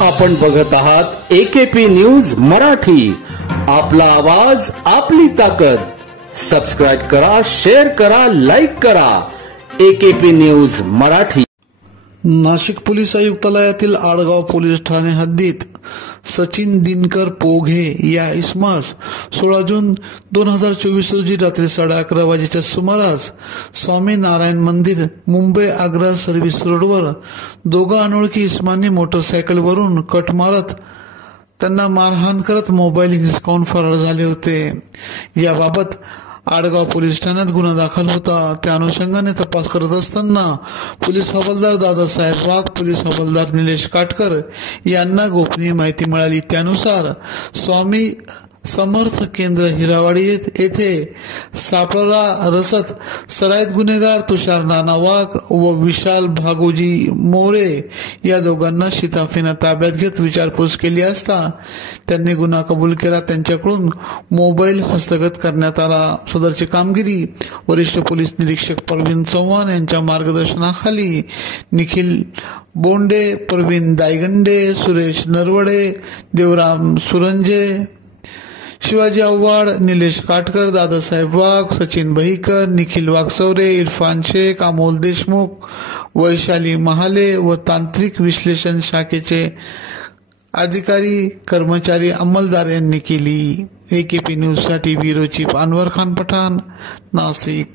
आपण बघत आहात AKP न्यूज मराठी, आपला आवाज आपली ताकद। सबस्क्राइब करा, शेअर करा, लाईक करा। AKP news Marathi. Nashik police आयुक्तालयातील आडगाव पोलीस ठाणे हद्दीत सचिन दिनकर पोघे या इसमास 16 जून 2024 रोजी रात्री 11:30 वाजेच्या सुमारास स्वामी नारायण मंदिर मुंबई आग्रा सर्व्हिस रोडवर दोघा अनोळखी इसमांनी मोटरसायकलवरून कट मारत त्यांना मारहाण करत मोबाईल हिसकावून फरार झाले होते। याबाबत आडगाव पोलीस ठाण्यात गुन्हा दाखल होता। त्या अनुषंगाने तपास करत असताना पोलीस हवालदार दादासाहेब वाघ, पोलीस हवालदार निलेश काटकर यांना गोपनीय माहिती मिळाली। त्यानुसार स्वामी समर्थ केंद्र हिरावाडी येथे सापळा रसत सराईत गुन्हेगार तुषार नाना वाघ व विशाल भागोजी मोरे या दोघांना शिताफीने ताब्यात घेत विचारपूस केली असता त्यांनी गुन्हा कबूल केला। त्यांच्याकडून मोबाईल हस्तगत करण्यात आला। सदरची कामगिरी वरिष्ठ पोलीस निरीक्षक प्रवीण चव्हाण यांच्या मार्गदर्शनाखाली निखिल बोंडे, प्रवीण दायगंडे, सुरेश नरवडे, देवराम सुरंजे, शिवाजी आव्हाड, निलेश काटकर, दादासाहेब वाघ, सचिन बहीकर, निखिल वाघसवरे, इरफान शेख, अमोल देशमुख, वैशाली महाले व तांत्रिक विश्लेषण शाखेचे अधिकारी कर्मचारी अंमलदार यांनी केली। AKP न्यूज साठी ब्युरो चीफ अनवर खान पठाण, नाशिक।